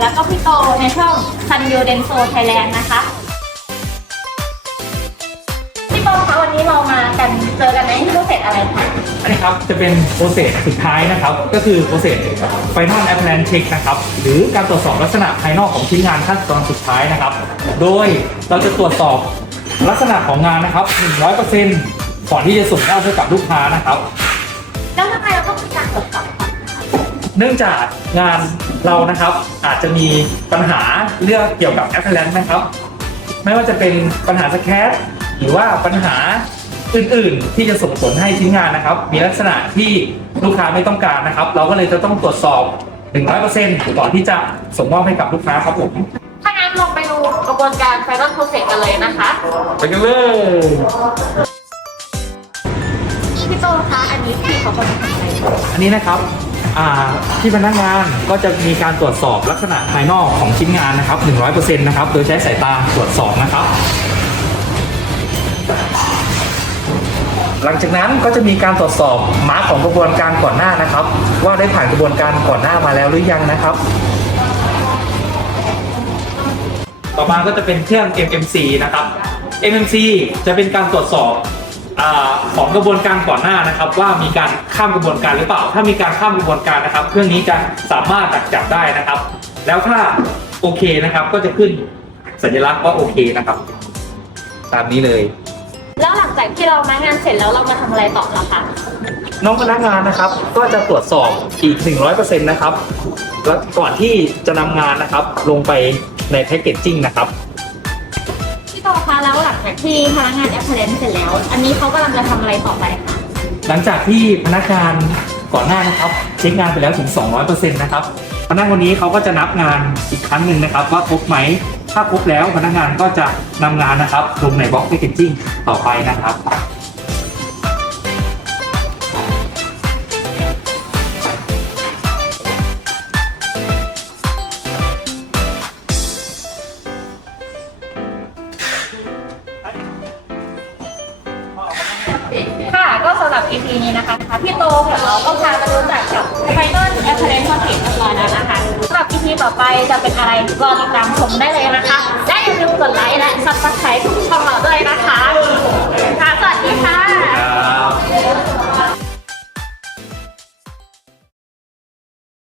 แล้วก็พี่โตในช่องซันยูเดนโซไทยแลนด์นะคะพี่โตคะวันนี้เรามากันเจอกันในที่โปรเซสอะไรคะอันนี้ครับจะเป็นโปรเซสสุดท้ายนะครับ ก็คือโปรเซส Final Appliance Check นะครับ หรือการตรวจสอบลักษณะภายนอกของชิ้นงานขั้นตอนสุดท้ายนะครับ โดยเราจะตรวจสอบลักษณะของงานนะครับ 100%ก่อนที่จะส่งมอบให้กับลูกค้านะครับ แล้วทำไมเราต้องมีการตรวจสอบก่อน เนื่องจากงานเรานะครับอาจจะมีปัญหาเรื่องเกี่ยวกับแอปเปิลนะครับ ไม่ว่าจะเป็นปัญหาสแครหรือว่าปัญหาอื่นๆ ที่จะส่งผลให้ชิ้นงานนะครับ มีลักษณะที่ลูกค้าไม่ต้องการนะครับ เราก็เลยจะต้องตรวจสอบ 100%ก่อนที่จะส่งมอบให้กับลูกค้าครับผมถ้างั้นลองไปดูกระบวนการ Final Process กันเลยนะคะไปกันเลยพี่โตคะอันนี้พี่เขาคนทำอะไรอันนี้นะครับ อ่าที่พนักงานก็จะมีการตรวจสอบลักษณะภายนอกของชิ้นงานนะครับ 100%นะครับ โดยใช้สายตาตรวจสอบนะครับ หลังจากนั้นก็จะมีการตรวจสอบมาร์กของกระบวนการก่อนหน้านะครับ ว่าได้ผ่านกระบวนการก่อนหน้ามาแล้วหรือยังนะครับ ต่อมาก็จะเป็นเครื่อง MMC นะครับ MMC จะเป็นการตรวจสอบ ของกระบวนการก่อนหน้านะครับ ว่ามีการข้ามกระบวนการหรือเปล่า ถ้ามีการข้ามกระบวนการนะครับ เครื่องนี้จะสามารถดักจับได้นะครับ แล้วถ้าโอเคนะครับ ก็จะขึ้นสัญลักษณ์ว่าโอเคนะครับ ตามนี้เลย แล้วหลังจากที่เรามางานเสร็จแล้วเรามาทำอะไรต่อแล้วคะน้องพนักงานนะครับ ก็จะตรวจสอบอีก 100%นะครับ แล้วก่อนที่จะนำงานนะครับ ลงไปในแพคเกจจิ้งนะครับ จากที่พนักงานแอปพลิเคชันเสร็จแล้ว อันนี้เขากำลังจะทำอะไรต่อไปคะหลังจากที่พนักงานก่อนหน้านะครับเช็คงานไปแล้วถึง 200%นะครับพนักงานคนนี้เขาก็จะนับงานอีกครั้งหนึ่งนะครับ ว่าครบไหมถ้าครบแล้วพนักงานก็จะนำงานนะครับลงในบล็อกเพคเกจจิ้งต่อไปนะครับ ค่ะก็สำหรับ EP นี้นะคะพี่โตของเราก็พามารู้จักกับ Final a p p l a n c e Process เรียบร้อนแล้วนะคะสำหรับ EP ต่อไปจะเป็นอะไรรอติดตามชมได้เลยนะคะและอย่าลืมกดไลค์และ Subscribe ช่องเราด้วยนะคะ